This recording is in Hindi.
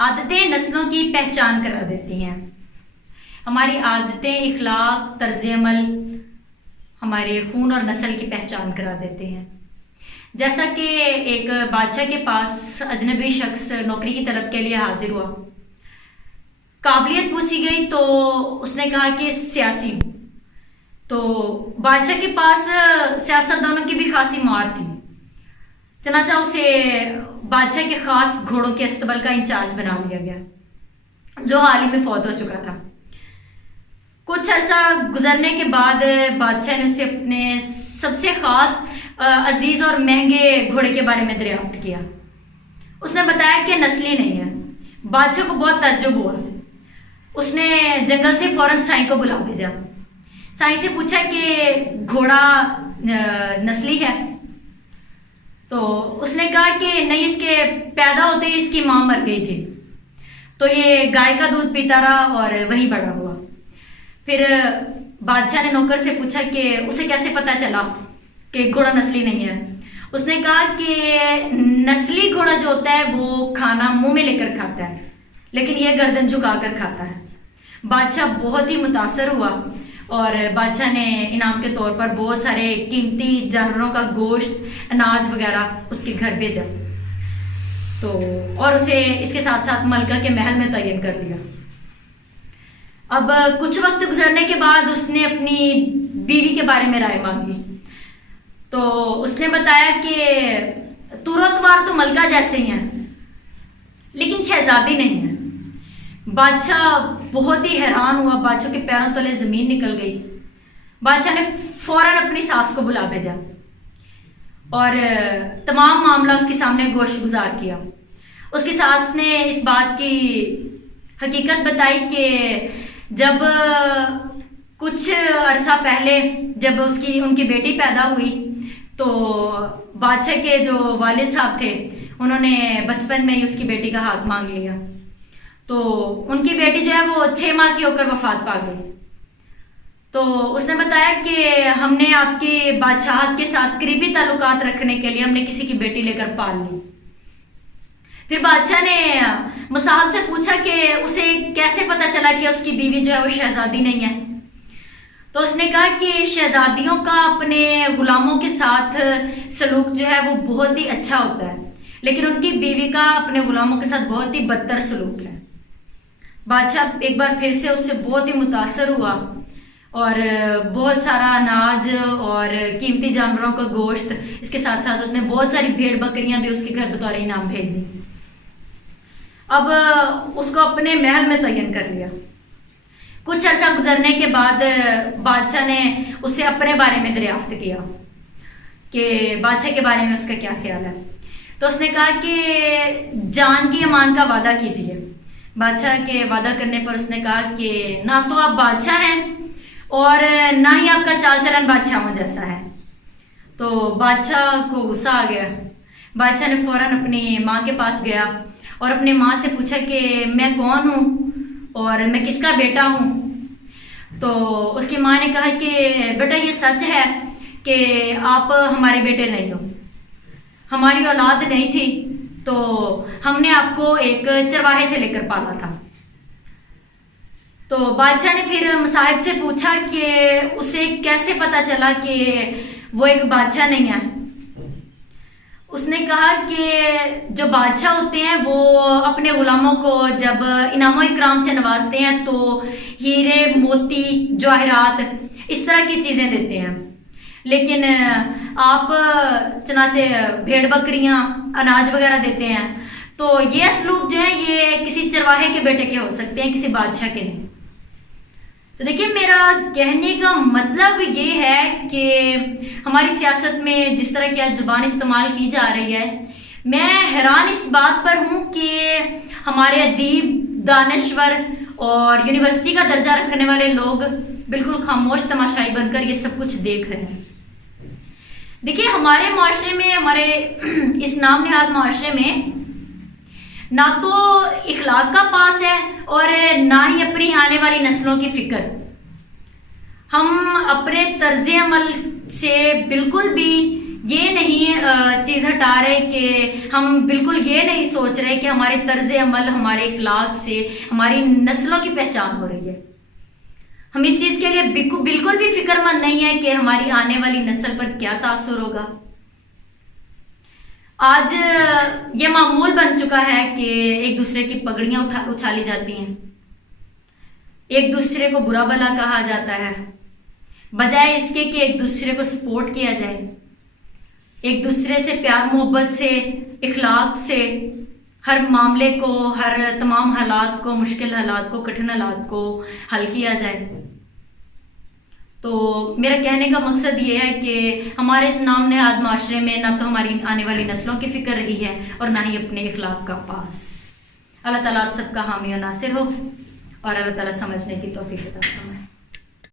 आदतें नस्लों की पहचान करा देती हैं। हमारी आदतें, इखलाक, तर्ज अमल हमारे खून और नस्ल की पहचान करा देते हैं। जैसा कि एक बादशाह के पास अजनबी शख्स नौकरी की तलब के लिए हाजिर हुआ। काबिलियत पूछी गई तो उसने कहा कि सियासी हूँ। तो बादशाह के पास सियासतदानों की भी खासी मार थी। चनाचा उसे बादशाह के खास घोड़ों के अस्तबल का इंचार्ज बना लिया गया, जो हाल ही में फौत हो चुका था। कुछ अरसा गुजरने के बाद बादशाह ने उसे अपने सबसे खास अजीज और महंगे घोड़े के बारे में दरियाफ्त किया। उसने बताया कि नस्ली नहीं है। बादशाह को बहुत ताज्जुब हुआ। उसने जंगल से फौरन साईं को बुला भेजा। साईं से पूछा कि घोड़ा नस्ली है? तो उसने कहा कि नहीं, इसके पैदा होते ही इसकी माँ मर गई थी, तो ये गाय का दूध पीता रहा और वहीं बड़ा हुआ। फिर बादशाह ने नौकर से पूछा कि उसे कैसे पता चला कि घोड़ा नस्ली नहीं है। उसने कहा कि नस्ली घोड़ा जो होता है वो खाना मुंह में लेकर खाता है, लेकिन ये गर्दन झुकाकर खाता है। बादशाह बहुत ही मुतासर हुआ और बादशाह ने इनाम के तौर पर बहुत सारे कीमती जानवरों का गोश्त, अनाज वगैरह उसके घर भेजा। तो और उसे इसके साथ साथ मलका के महल में तयन कर दिया। अब कुछ वक्त गुजरने के बाद उसने अपनी बीवी के बारे में राय मांगी। तो उसने बताया कि तुरंतवार तो मलका जैसे ही हैं, लेकिन शहजादी नहीं है। बादशाह बहुत ही हैरान हुआ। बादशाह के पैरों तले जमीन निकल गई। बादशाह ने फौरन अपनी सास को बुला भेजा और तमाम मामला उसके सामने गोश गुजार किया। उसकी सास ने इस बात की हकीकत बताई कि जब कुछ अरसा पहले जब उनकी बेटी पैदा हुई तो बादशाह के जो वालिद साहब थे उन्होंने बचपन में ही उसकी बेटी का हाथ मांग लिया। तो उनकी बेटी जो है वो 6 माह की होकर वफात पा गई। तो उसने बताया कि हमने आपकी बादशाहत के साथ करीबी ताल्लुकात रखने के लिए हमने किसी की बेटी लेकर पाल ली। फिर बादशाह ने मुसाहब से पूछा कि उसे कैसे पता चला कि उसकी बीवी जो है वो शहजादी नहीं है। तो उसने कहा कि शहजादियों का अपने गुलामों के साथ सलूक जो है वो बहुत ही अच्छा होता है, लेकिन उनकी बीवी का अपने गुलामों के साथ बहुत ही बदतर सलूक है। बादशाह एक बार फिर से उससे बहुत ही मुतासर हुआ और बहुत सारा अनाज और कीमती जानवरों का गोश्त, इसके साथ साथ उसने बहुत सारी भेड़ बकरियां भी उसके घर बतौर इनाम भेज दी। अब उसको अपने महल में तयन कर लिया। कुछ अर्सा गुजरने के बाद बादशाह ने उसे अपने बारे में दरियाफ्त किया कि बादशाह के बारे में उसका क्या ख्याल है। तो उसने कहा कि जान की अमान का वादा कीजिए। बादशाह के वादा करने पर उसने कहा कि ना तो आप बादशाह हैं और ना ही आपका चाल चलन बादशाहों जैसा है। तो बादशाह को गुस्सा आ गया। बादशाह ने फौरन अपनी माँ के पास गया और अपनी माँ से पूछा कि मैं कौन हूँ और मैं किसका बेटा हूँ। तो उसकी माँ ने कहा कि बेटा ये सच है कि आप हमारे बेटे नहीं हो, हमारी औलाद नहीं थी, तो हमने आपको एक चरवाहे से लेकर पाला था। तो बादशाह ने फिर मुसाहिब से पूछा कि उसे कैसे पता चला कि वो एक बादशाह नहीं है। उसने कहा कि जो बादशाह होते हैं वो अपने गुलामों को जब इनामो इकराम से नवाजते हैं तो हीरे, मोती, जवाहरात इस तरह की चीज़ें देते हैं, लेकिन आप चनाचे भेड़ बकरियां, अनाज वगैरह देते हैं। तो ये असलूब जो है ये किसी चरवाहे के बेटे के हो सकते हैं, किसी बादशाह के नहीं। तो देखिए, मेरा कहने का मतलब ये है कि हमारी सियासत में जिस तरह की आज जुबान इस्तेमाल की जा रही है, मैं हैरान इस बात पर हूँ कि हमारे अदीब, दानश्वर और यूनिवर्सिटी का दर्जा रखने वाले लोग बिल्कुल खामोश तमाशाई बनकर ये सब कुछ देख रहे हैं। देखिए, हमारे माशरे में, हमारे इस नाम निहाद माशरे में ना तो इखलाक का पास है और ना ही अपनी आने वाली नस्लों की फिक्र। हम अपने तर्ज अमल से बिल्कुल भी ये नहीं चीज़ हटा रहे कि हम बिल्कुल ये नहीं सोच रहे कि हमारे तर्ज अमल, हमारे इखलाक से हमारी नस्लों की पहचान हो रही है। हम इस चीज़ के लिए बिल्कुल भी फिक्रमंद नहीं है कि हमारी आने वाली नस्ल पर क्या तासुर होगा। आज ये मामूल बन चुका है कि एक दूसरे की पगड़ियां उछाली जाती हैं, एक दूसरे को बुरा भला कहा जाता है, बजाय इसके कि एक दूसरे को सपोर्ट किया जाए, एक दूसरे से प्यार मोहब्बत से, इखलाक से हर मामले को, हर तमाम हालात को, मुश्किल हालात को, कठिन हालात को हल किया जाए। तो मेरा कहने का मकसद ये है कि हमारे इस नाम नेहाद माशरे में ना तो हमारी आने वाली नस्लों की फिक्र रही है और ना ही अपने इखलाक का पास। अल्लाह ताला आप सबका हामी और नासिर हो और अल्लाह ताला समझने की तौफीक अता फरमाए।